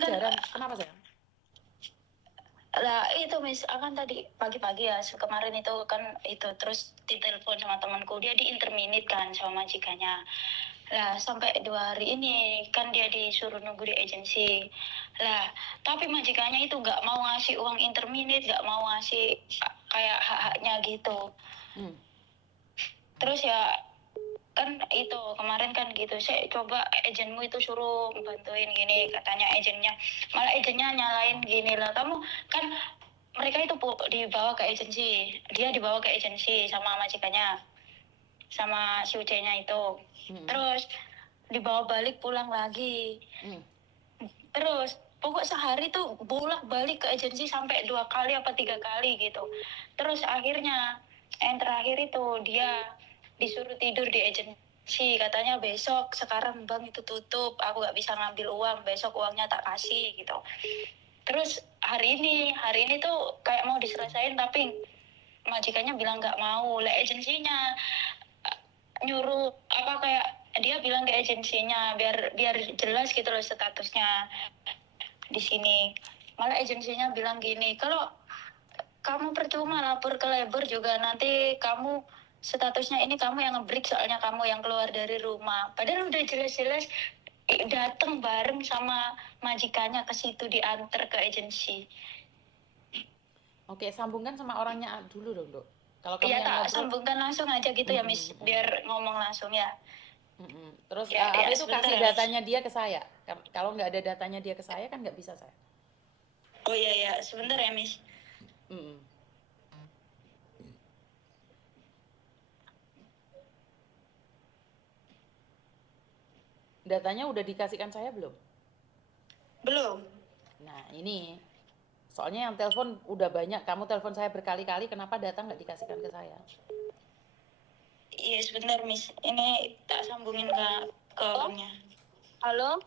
jarang. Kenapa sayang? Lah itu Miss, akan tadi pagi-pagi ya kemarin itu kan itu terus ditelepon sama temanku, dia di interminate kan sama majikannya. Lah sampai 2 hari ini kan dia disuruh nunggu di agensi. Lah tapi majikannya itu nggak mau ngasih uang interminate, nggak mau ngasih kayak hak-haknya gitu. Terus ya kan itu kemarin kan gitu, saya coba agenmu itu suruh bantuin gini, katanya agennya, malah agennya nyalain gini lah, kamu kan mereka itu dibawa ke agensi, dia dibawa ke agensi sama majikannya, sama si UC-nya itu. Terus dibawa balik pulang lagi. Terus pokok sehari tuh bolak-balik ke agensi sampai 2 kali apa 3 kali gitu. Terus akhirnya yang terakhir itu dia disuruh tidur di agensi, katanya besok, sekarang bank itu tutup, aku nggak bisa ngambil uang, besok uangnya tak kasih gitu. Terus hari ini tuh kayak mau diselesain tapi majikannya bilang nggak mau. Lah agensinya nyuruh apa, kayak dia bilang ke agensinya biar jelas gitu loh statusnya di sini. Malah agensinya bilang gini, kalau kamu percuma lapor ke labor juga, nanti kamu statusnya ini kamu yang nge-break, soalnya kamu yang keluar dari rumah. Padahal udah jelas-jelas datang bareng sama majikannya ke situ, diantar ke agensi. Oke, sambungkan sama orangnya dulu dong, Dok. Kalau kamu Iya, yang tak ngobrol, sambungkan langsung aja gitu ya, Miss, biar ngomong langsung ya. Terus Ya, apa itu sebentar kasih ya, Miss. datanya dia ke saya. Kalau nggak ada datanya dia ke saya kan nggak bisa saya. Oh iya ya, sebentar ya, Miss. Datanya udah dikasihkan saya belum? Belum. Nah ini, soalnya yang telepon udah banyak, kamu telepon saya berkali-kali, kenapa data nggak dikasihkan ke saya? Iya sebentar, Miss, ini tak sambungin ke orangnya. Halo?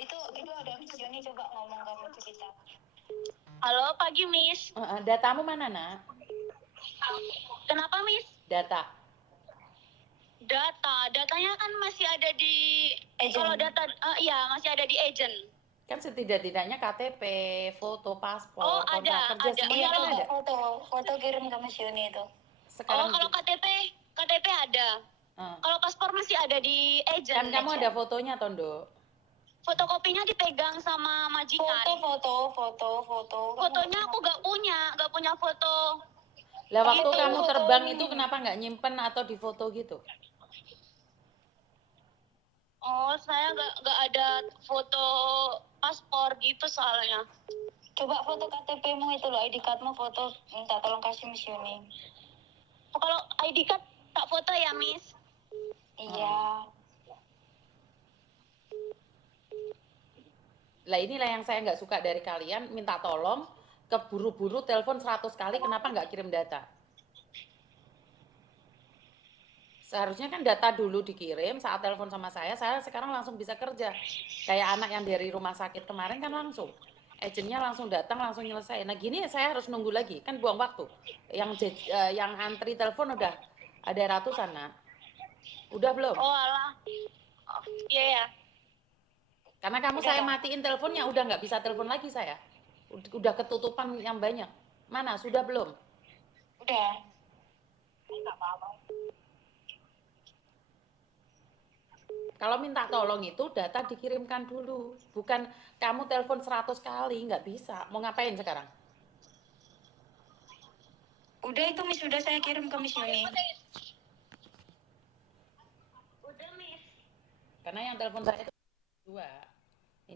Itu ada Miss Joni, coba ngomong kamu cerita. Halo, pagi Miss. Datamu mana, Nak? Kenapa Miss? Datanya kan masih ada di agent. Kalau data iya masih ada di agent. Kan setidak-tidaknya KTP, foto, paspor, kontrak ada, kerja, semuanya kan ada. Foto kirim ke Miss Joni itu. Sekarang kalau KTP ada. Kalau paspor masih ada di agent. Kan kamu ada fotonya, Tondo. Fotokopinya dipegang sama majikan. Foto. Fotonya aku nggak punya foto. Lah waktu kamu terbang itu kenapa nggak nyimpen atau difoto gitu? Oh, saya nggak ada foto paspor gitu soalnya. Coba foto KTP-mu itu loh, ID card-mu foto, minta tolong kasih Miss Yuni. Kalau ID card tak foto ya, Miss? Iya. Lah inilah yang saya nggak suka dari kalian, minta tolong, keburu-buru telepon 100 kali, kenapa nggak kirim data? Seharusnya kan data dulu dikirim, saat telepon sama saya sekarang langsung bisa kerja. Kayak anak yang dari rumah sakit kemarin kan langsung. Agennya langsung datang, langsung nyelesain. Nah gini saya harus nunggu lagi, kan buang waktu. Yang antri telepon udah ada ratusan, Nak. Udah belum? Oh alah. Iya ya. Karena kamu saya matiin teleponnya, udah nggak bisa telepon lagi saya. Udah ketutupan yang banyak. Mana, sudah belum? Udah. Nggak apa-apa. Kalau minta tolong itu data dikirimkan dulu. Bukan kamu telepon 100 kali, nggak bisa. Mau ngapain sekarang? Udah itu Miss, udah saya kirim ke Miss Yuni. Udah Miss. Karena yang telepon saya itu 2.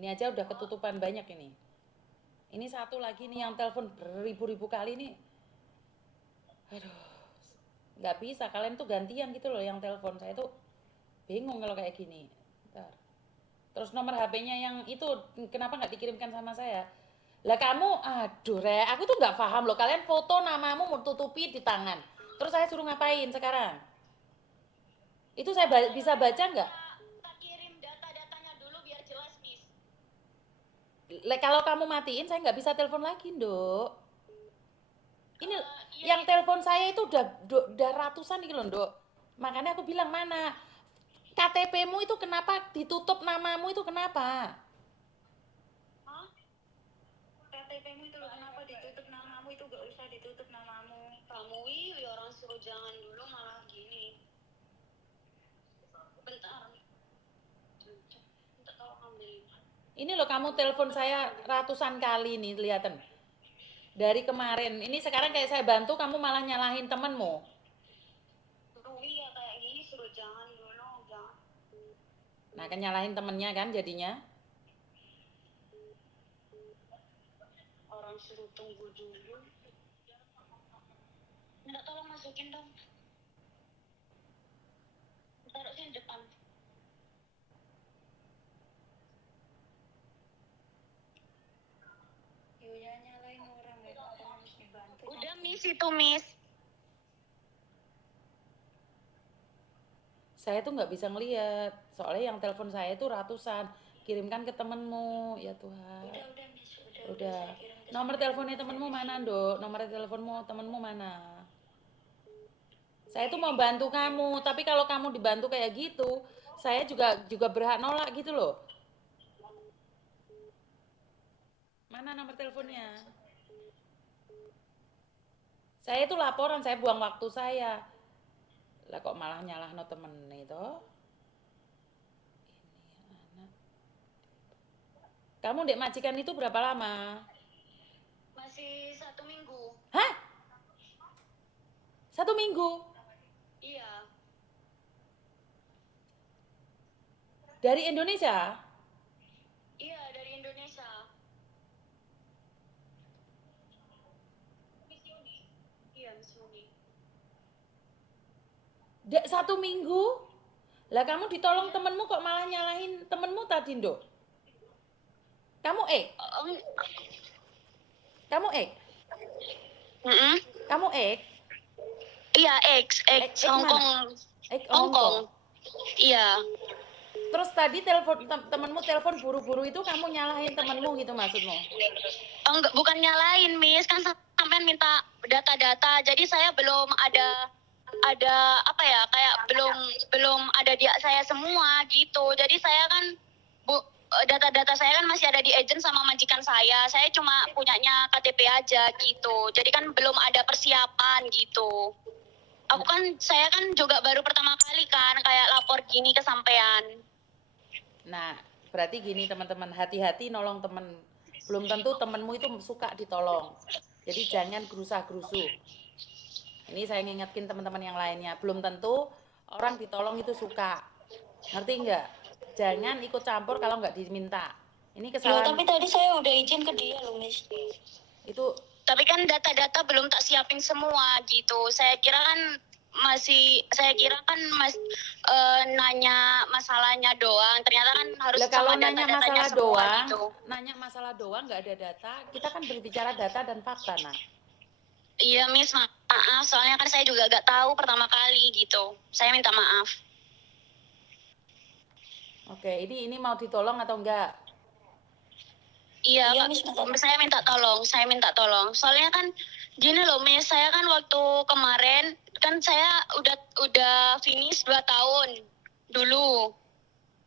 Ini aja udah ketutupan banyak ini. Ini satu lagi nih yang telepon beribu-ribu kali nih. Aduh, nggak bisa. Kalian tuh gantian gitu loh yang telepon. Saya tuh bingung kalau kayak gini. Bentar. Terus nomor HP-nya yang itu kenapa nggak dikirimkan sama saya? Lah kamu, aduh Re, aku tuh nggak paham loh. Kalian foto namamu mau tutupi di tangan. Terus saya suruh ngapain sekarang? Itu saya bisa baca nggak? Kita kirim data-datanya dulu biar jelas, Miss. Kalau kamu matiin, saya nggak bisa telepon lagi, Dok. Ini yang telepon saya itu udah ratusan nih loh, Dok. Makanya aku bilang mana KTP-mu itu kenapa ditutup namamu itu kenapa? KTP-mu itu loh, kenapa ditutup namamu? Itu gak usah ditutup namamu. Kamu ya orang suruh jangan dulu malah gini. Bentar. Minta tolong ambilin. Ini loh kamu telepon saya ratusan kali nih, kelihatan. Dari kemarin, ini sekarang kayak saya bantu kamu malah nyalahin temenmu. Iya kayak gini suruh jangan dulu, jangan. Nah, kan nyalahin temennya kan jadinya. Orang suruh tunggu dulu. Minta tolong masukin dong. Taruh sini depan. Ya nyalain orang ya, harus dibantu. Udah Miss itu Miss. Saya tuh nggak bisa ngeliat, soalnya yang telepon saya itu ratusan. Kirimkan ke temenmu, ya Tuhan. Udah Miss, Udah. Nomor teleponnya temenmu mana, Dok? Nomor teleponmu temenmu mana? Saya tuh mau bantu kamu, tapi kalau kamu dibantu kayak gitu, saya juga berhak nolak gitu loh. Mana nomor teleponnya? Saya itu laporan, saya buang waktu saya. Lah kok malah nyalahno temen itu? Ini anak. Kamu dek majikan itu berapa lama? Masih 1 minggu. Hah? 1 minggu? Iya. Dari Indonesia? Iya, dari Indonesia. Miss Yuni. Iya, Miss Yuni. 1 minggu? Lah kamu ditolong temenmu kok malah nyalahin temenmu tadi, Nduk? Kamu Kamu Mm-mm. Kamu Iya, X Hong Kong. Hong Kong. Iya. Terus tadi temenmu telepon buru-buru itu kamu nyalahin temenmu gitu maksudmu? Enggak, bukan nyalain, Miss. Kan sampai minta data-data. Jadi saya belum ada apa ya, kayak belum ada di saya semua gitu. Jadi saya kan data-data saya kan masih ada di agent sama majikan saya. Saya cuma punyanya KTP aja gitu. Jadi kan belum ada persiapan gitu. Saya kan juga baru pertama kali kan kayak lapor gini ke sampean. Nah, berarti gini teman-teman, hati-hati nolong temen. Belum tentu temenmu itu suka ditolong. Jadi jangan gerusah-gerusu. Ini saya ngingetin teman-teman yang lainnya. Belum tentu orang ditolong itu suka. Ngerti nggak? Jangan ikut campur kalau nggak diminta. Ini kesalahan. Loh, tapi tadi saya udah izin ke dia loh, Miss. Itu. Tapi kan data-data belum tak siapin semua gitu. Saya kira kan nanya masalahnya doang. Ternyata kan harus kalau sama nanya data-datanya masalah semua doang, gitu. nanya masalah doang nggak ada data. Kita kan berbicara data dan fakta, nah. Iya, Miss, maaf. Soalnya kan saya juga gak tahu pertama kali gitu. Saya minta maaf. Oke, ini mau ditolong atau enggak? Iya, Miss, saya minta tolong. Soalnya kan gini loh, Miss, saya kan waktu kemarin kan saya udah finish 2 tahun dulu.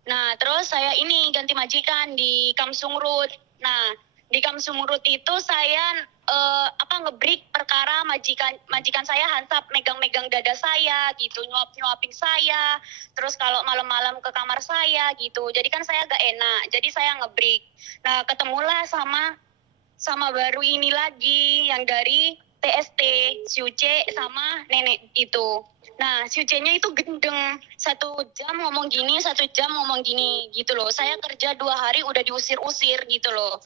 Nah, terus saya ini ganti majikan di Kamsungrut. Nah, di Kamsungrut itu saya ngebreak perkara majikan saya hansap megang-megang dada saya gitu, nyuapin saya. Terus kalau malam-malam ke kamar saya gitu. Jadi kan saya agak enak. Jadi saya ngebreak. Nah, ketemulah sama baru ini lagi yang dari TST, si Uce sama nenek itu. Nah, si Uce-nya itu gendeng. 1 jam ngomong gini, 1 jam ngomong gini gitu loh. Saya kerja 2 hari udah diusir-usir gitu loh.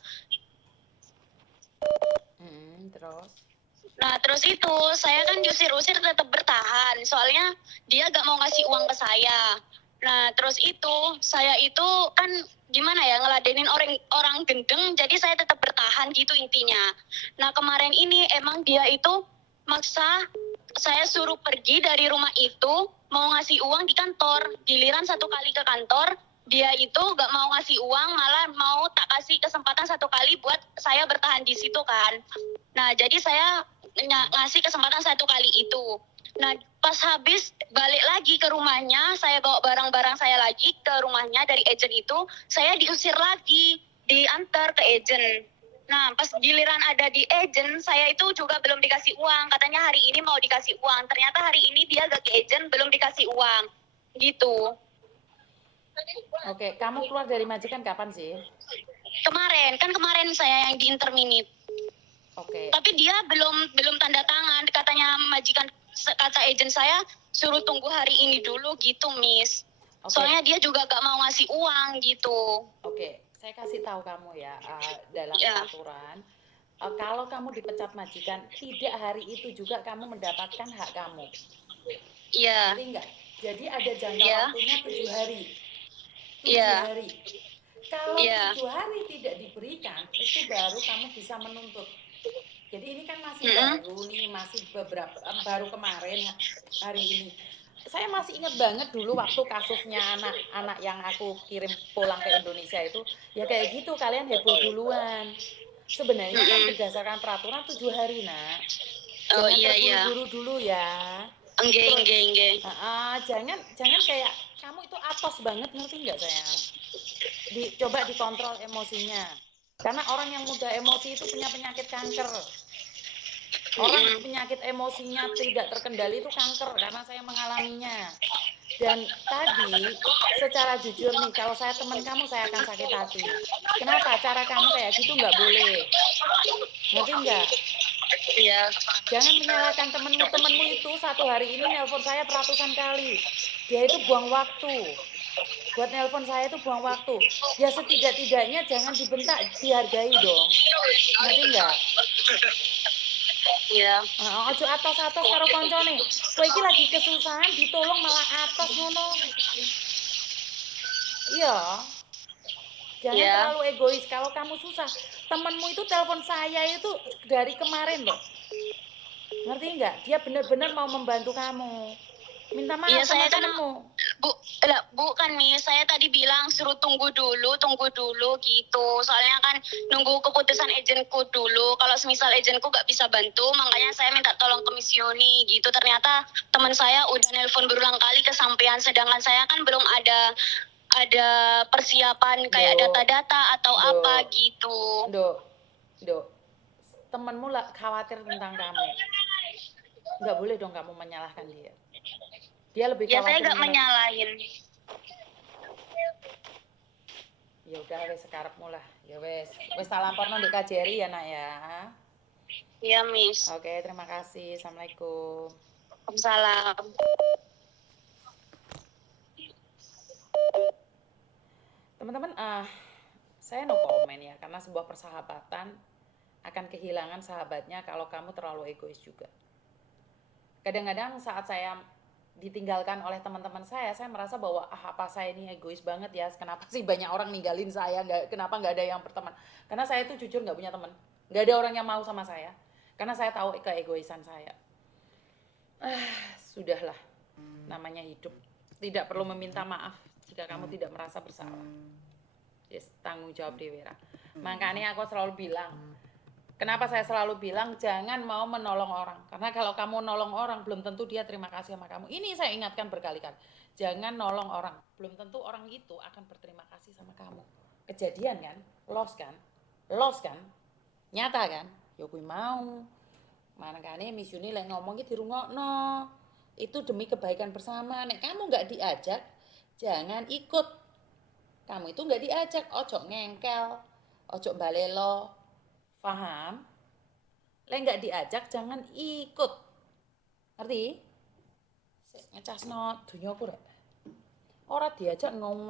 Terus? Nah, terus itu saya kan diusir-usir tetap bertahan. Soalnya dia gak mau ngasih uang ke saya. Nah, terus itu saya itu kan gimana ya, ngeladenin orang gendeng, jadi saya tetap bertahan gitu intinya. Nah, kemarin ini emang dia itu maksa saya suruh pergi dari rumah itu, mau ngasih uang di kantor. Giliran 1 kali ke kantor, dia itu gak mau ngasih uang, malah mau tak kasih kesempatan 1 kali buat saya bertahan di situ kan. Nah, jadi saya ngasih kesempatan 1 kali itu. Nah, pas habis balik lagi ke rumahnya, saya bawa barang-barang saya lagi ke rumahnya dari agent itu, saya diusir lagi, diantar ke agent. Nah, pas giliran ada di agent, saya itu juga belum dikasih uang. Katanya hari ini mau dikasih uang. Ternyata hari ini dia gak ke agent, belum dikasih uang. Gitu. Oke, kamu keluar dari majikan kapan sih? Kemarin saya yang di interminit. Oke, Tapi dia belum tanda tangan. Katanya majikan, kata agent saya suruh tunggu hari ini dulu gitu, Miss. oke, Soalnya dia juga gak mau ngasih uang gitu. oke. Saya kasih tahu kamu ya, dalam Ya, peraturan, kalau kamu dipecat majikan, tidak hari itu juga kamu mendapatkan hak kamu. iya, Ngerti nggak? Jadi ada jangka iya, waktunya 7 hari. tujuh iya, hari. Kalau iya. 7 hari tidak diberikan, itu baru kamu bisa menuntut. Jadi ini kan masih Mm-mm. baru nih, masih beberapa baru kemarin hari ini. Saya masih ingat banget dulu waktu kasusnya anak-anak yang aku kirim pulang ke Indonesia itu, ya kayak gitu kalian heboh duluan. Sebenarnya kan Mm-mm. berdasarkan peraturan 7 hari, nak. Oh Jangan iya iya. terburu-buru dulu ya. Enggak Terus enggak enggak. jangan jangan kayak kamu itu atos banget, ngerti nggak sayang? Coba dikontrol emosinya. Karena orang yang mudah emosi itu punya penyakit kanker. Orang Mm-mm. penyakit emosinya tidak terkendali itu kanker karena saya mengalaminya. Dan tadi secara jujur nih, kalau saya teman kamu saya akan sakit hati. Kenapa? Cara kamu kayak gitu nggak boleh. Ngerti nggak? Iya. Jangan menyalahkan temenmu. Temenmu itu satu hari ini nelpon saya ratusan kali. Dia itu buang waktu. Buat nelpon saya itu buang waktu. Ya setidak-tidaknya jangan dibentak, dihargai dong. Ngerti nggak? Iya. Ojo atos-atos karo koncone. Kowe iki lagi kesusahan ditolong malah atos ngono. Iya, jangan Iya. terlalu egois. Kalau kamu susah, temenmu itu telepon saya itu dari kemarin loh. Ngerti nggak? Dia benar-benar mau membantu kamu. Minta Iya maaf sama saya kan temenmu. bukan nih, saya tadi bilang suruh tunggu dulu gitu. Soalnya kan nunggu keputusan agentku dulu. Kalau semisal agentku gak bisa bantu, makanya saya minta tolong ke Misioni gitu. Ternyata teman saya udah nelpon berulang kali kesampean, sedangkan saya kan belum ada persiapan kayak Dok, data-data atau apa dok, gitu. dok, dok. Temenmu lah khawatir tentang kamu. Nggak boleh dong kamu menyalahkan dia. Dia lebih Ya saya khawatir gak mengenai. menyalahin. Ya udah wes sekarepmu lah. Ya wes. Wes tak laporno di KJRI ya, Nak ya. Ya, Miss. Oke, terima kasih. Assalamualaikum. Salam. Teman-teman, saya no komen ya, karena sebuah persahabatan akan kehilangan sahabatnya kalau kamu terlalu egois juga. Kadang-kadang saat saya ditinggalkan oleh teman-teman saya merasa bahwa apa saya ini egois banget ya, kenapa sih banyak orang ninggalin saya, kenapa nggak ada yang berteman. Karena saya tuh jujur nggak punya teman, nggak ada orang yang mau sama saya, karena saya tahu keegoisan saya. Sudahlah, namanya hidup, tidak perlu meminta maaf jika kamu tidak merasa bersalah. Yes, tanggung jawab Dewi Ra. Makanya aku selalu bilang, kenapa saya selalu bilang jangan mau menolong orang. Karena kalau kamu nolong orang belum tentu dia terima kasih sama kamu. Ini saya ingatkan berkali-kali. Jangan nolong orang, belum tentu orang itu akan berterima kasih sama kamu. Kejadian kan? Loss kan? Loss kan? Nyata kan? Ya kuwi mau. Makanya Miss Yuni lek ngomong ki dirungokno. Itu demi kebaikan bersama. Nek kamu nggak diajak, jangan ikut. Kamu itu nggak diajak, ojo ngengkel, ojo balelo. Paham? Lek nggak diajak jangan ikut. Ngerti? Ngecasno dunyaku rek. Ora diajak ngomong